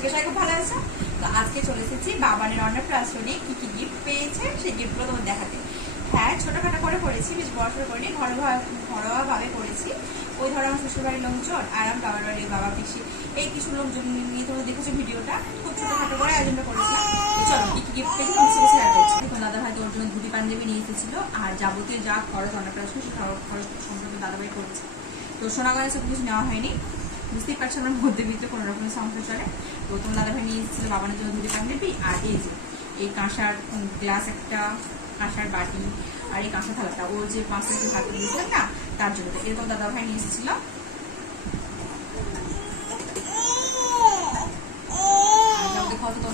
আজকে সবাই খুব ভালো আছে। তো আজকে চলে এসেছি বাবানের অন্নপ্রাশনে কি কি গিফট পেয়েছে সেই গিফটগুলো তোমার দেখাতে। হ্যাঁ, ছোটখাটো করে করেছি, বেশ বড়সড় করিনি, ঘরোয়া ভাবে করেছি। ওই ধরো আমার শ্বশুরবাড়ির লোকজন আর আমার বাবার বাড়ির বাবা পিসি এই কিছু লোকজন নিয়ে তোমরা দেখেছো ভিডিওটা। খুব ছোটখাটো করে আয়োজনটা করেছিলাম। চলো কি কি গিফট পেয়েছি তোমার সাথে শেয়ার করছি। দেখুন দাদা ভাই তোর জন্য ধুতি পাঞ্জাবি নিয়ে এসেছিল, আর যাবতীয় যা খরচ অন্নপ্রাশন সে খরচ সম্পর্কে দাদাভাই করেছে। তো সোনাগড়ে সব কিছু নেওয়া হয়নি, বুঝতেই পারছি আমরা মধ্যবিত্ত কোনো রকমের সংসার চলে। তো তোমার দাদাভাই নিয়ে এসেছিল বাবানের জন্য ধুতি পাঞ্জাবি, আর এই যে এই কাঁসার গ্লাস একটা, কাঁসার বাটি, আর এই কাঁসা থালাটা ও যে 5 টাকা ভাত দিয়েছিলেন না তার জন্য। এরকম দাদাভাই নিয়ে এসেছিল।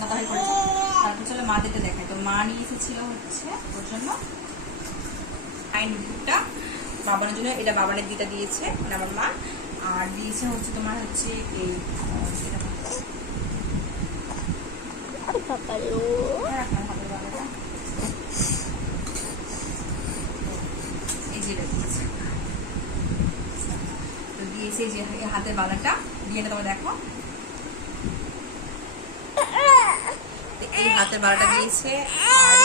দাদাভাই করেছে। তারপর চলো মাদেরটা দেখায়। তো মা নিয়ে এসেছিল হচ্ছে ওর জন্য দুধটা বাবানের জন্য, এটা বাবানের দিটা দিয়েছে মানে আমার মা। আর দিয়েছে হচ্ছে তোমার হচ্ছে এই দিয়েছে যে হাতের বালাটা দিয়ে তোমার দেখো, এই হাতের বালাটা দিয়েছে। আর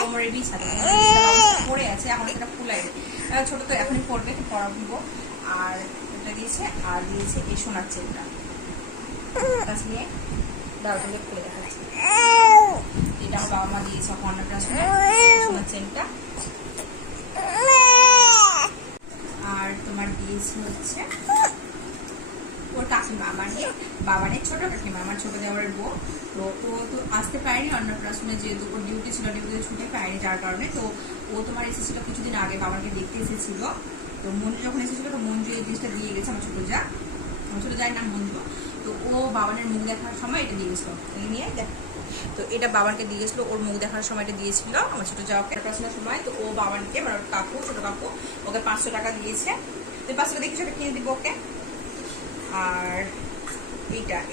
কোমরের বিছ পড়ে আছে, এখন এটা ফুলাই ছোট তো এখনই পড়বে, পড়াবো। আর এটা দিয়েছে, আর দিয়েছে এই সোনার চেনটা নিয়ে দাঁড়াতে খুলে দেখাচ্ছি। এটা আমার বাবা মা দিয়েছে অন্নপ্রাশনে সোনার চেনটা। আর তোমার দিয়েছে হচ্ছে ওর কাকিমা, মানে বাবানের ছোট কাকিমা, আমার ছোট দেওয়ার বউ। তো ও তো আসতে পারেনি অন্নপ্রাশনে, যেহেতু ওর ডিউটি ছিল, ডিউটিতে ছুটে পায়নি যার কারণে। তো ও তোমার এসেছিল কিছুদিন আগে, বাবাকে দেখতে এসেছিল। তো মঞ্জু যখন এসেছিল তো মঞ্জু এই জিনিসটা দিয়ে গেছে, আমার ছোট যার নাম মঞ্জু। তো ও বাবানের মুখ দেখার সময় এটা দিয়ে গেছিল, এই নিয়ে দেখ। তো এটা বাবানকে দিয়ে গেছিলো, ওর মুখ দেখার সময় এটা দিয়েছিল আমার ছোট যাওয়াকে অন্নপ্রাশনের সময়। তো ও বাবানকে মানে কাকু, ছোট কাকু ওকে 500 টাকা দিয়েছে। তো 500 টাকা দেখি সেটা কিনে দিব ওকে। আর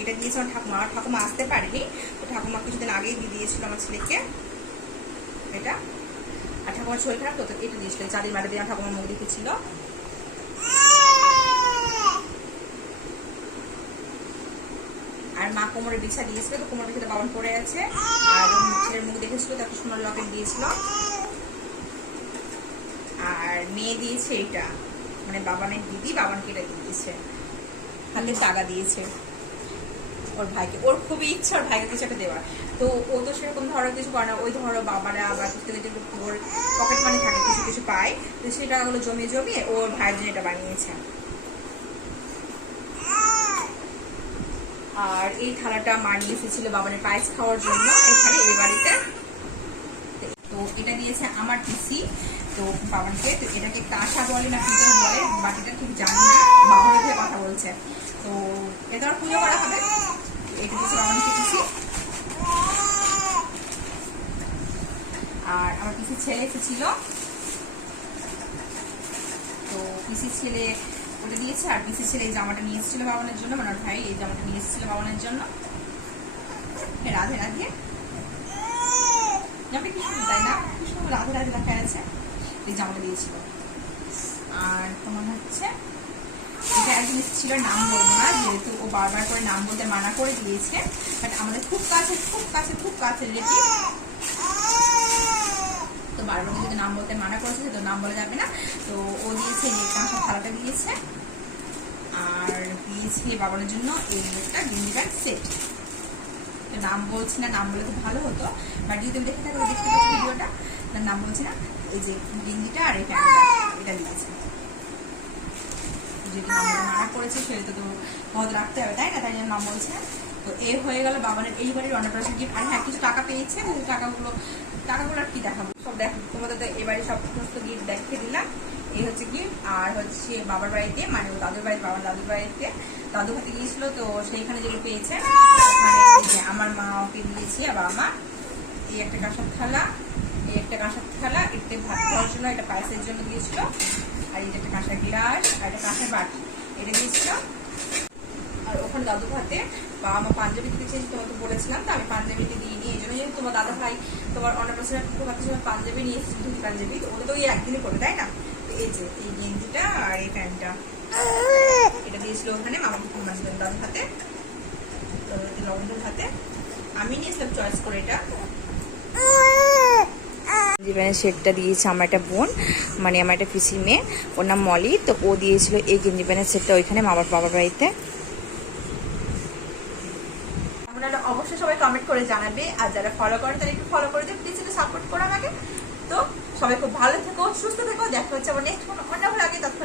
এটা দিয়েছে আমার ঠাকুমা। আমার ঠাকুমা আসতে পারেনি, তো ঠাকুমা কিছুদিন আগেই দিয়ে দিয়েছিল আমার ছেলেকে এটা। আর ঠাকুমার শরীর খারাপ, তো এটা দিয়েছিল চাঁদির মাঠে দিয়ে ঠাকুমার মুখ দেখেছিল। আর মা কোমরের বিছা দিয়েছিল, তো কোমরের বিছাটা বাবান পড়ে আছে। আর ছেলের মুখ দেখেছিল, তাকে সোনার লকেট দিয়েছিল। আর মেয়ে দিয়েছে এটা, মানে বাবানের দিদি বাবানকে এটা দিয়েছে, হাতে টাকা দিয়েছে ওর ভাইকে। ওর খুবই ইচ্ছা ওর ভাইকে কিছু একটা দেওয়ার। তো ও তো সেরকম ধরো কিছু করে না, ওই ধরো বাবারা আবার ওর পকেট মানি থাকে, কিছু কিছু পায়, তো সেই টাকাগুলো জমিয়ে ওর ভাইয়ের জন্য এটা বানিয়েছে। আর এই থালাটা মা নিয়ে এসেছিল বাবানের পায়েস খাওয়ার জন্য এখানে এই বাড়িতে। তো এটা দিয়েছে আমার পিসি তো বাবানকে। তো এটাকে কাঁসা বলে না পিতল বলে, বাটিটা ঠিক জানি না, বাবার থেকে কথা বলছে। তো এটা আর পুজো করা হবে। এটা দিয়েছে বাবানকে পিসি। আর আমার পিসির ছেলে এসেছিল, তো পিসির ছেলে ওটা দিয়েছে। আর পিসির ছেলে এই জামাটা নিয়ে এসেছিল বাবানের জন্য, মানে ভাই এই জামাটা নিয়ে এসেছিল বাবানের জন্য। রাধে রাধে জামাটা কি সুন্দর, তাই না? কি সুন্দর রাধে রাধে দেখা আছে, এই জামাটা দিয়েছিল। আর তোমার হচ্ছে এটা একজন ছিল, নাম বলবো না যেহেতু ও বারবার করে নাম বলতে মানা করে দিয়েছে, বাট আমাদের খুব কাছে রিলেটিভ। তো বারবার যদি নাম বলতে মানা করেছে তো নাম বলা যাবে না। তো ও দিয়েছে এই কাঁসার থালাটা দিয়েছে। আর দিয়েছে বাবানের জন্য এই একটা গেঞ্জি প্যান্ট সেট। নাম বলছি না, নাম বলে তো ভালো হতো, বাট যদি তুমি দেখে থাকো দেখতে পাচ্ছি ভিডিওটা, তার নাম বলছি না। এই যে গেঞ্জিটা আর এই প্যান্টটা এটা দিয়েছে। যেহেতু নাম বলতে মানা করেছে সেহেতু তো মত রাখতে হবে, তাই না? তাই জন্য নাম বলছে না। তো এ হয়ে গেল বাবানের এইবারের অন্নপ্রাশন গিফট। আর হ্যাঁ, কিছু টাকা পেয়েছে, টাকাগুলো আর কি দেখাবো, সব দেখ তোমাদের তো এবারে সব সমস্ত গিফট দেখিয়ে দিলাম। এই হচ্ছে গিফট। আর হচ্ছে বাবার বাড়িতে, মানে দাদুর বাড়িতে, বাবার দাদুর বাড়িতে দাদু ভাতে গিয়েছিল, তো সেইখানে যেগুলো পেয়েছে ওখানে আমার মা ওকে দিয়েছি। আর বাবা মা এই একটা কাঁসার থালা, এই একটা কাঁসার থালা, এতে ভাত খাওয়ার জন্য, এটা পায়েসের জন্য দিয়েছিল। আর এই যে একটা কাঁসার গ্লাস, আর একটা কাঁসার বাটি, এটা দিয়েছিল। আর ওখানে দাদু ভাতে বাবা মা পাঞ্জাবি দিতে চেয়েছি, তোমাকে তো বলেছিলাম। তো আমি পাঞ্জাবিতে দিয়ে নিয়ে এই জন্য, যেহেতু তোমার দাদা ভাই তোমার অন্নপ্রাশনের সময় পাঞ্জাবি নিয়ে এসেছি, ধুতি পাঞ্জাবি, তো ওটা তো ওই একদিনই পড়বে, তাই না? তো এই যে এই গেঞ্জিটা আর এই প্যান্টটা এটা দিয়েছিল ওখানে মামা দাদু ভাতে। তো বন্ধুর হাতে। আমি নিয়েছিলাম চয়েস করে এটা। জীবনের সেটটা দিয়েছে আমার একটা বোন, মানে আমার একটা পিসির মেয়ে, ওর নাম মলি। তো ও দিয়েছিল এই গেঞ্জি প্যান্টের সেটটা ওইখানে বাবার বাড়িতে। আপনারা অবশ্যই সবাই কমেন্ট করে জানাবে, আর যারা ফলো করেন তারা একটু ফলো করে দেবে, প্লিজ একটু সাপোর্ট করো আমাকে। তো সবাই খুব ভালো থেকো, সুস্থ থেকো, দেখা হচ্ছে আমার নেক্সট কোনো অন্য ভালো লাগে। তখন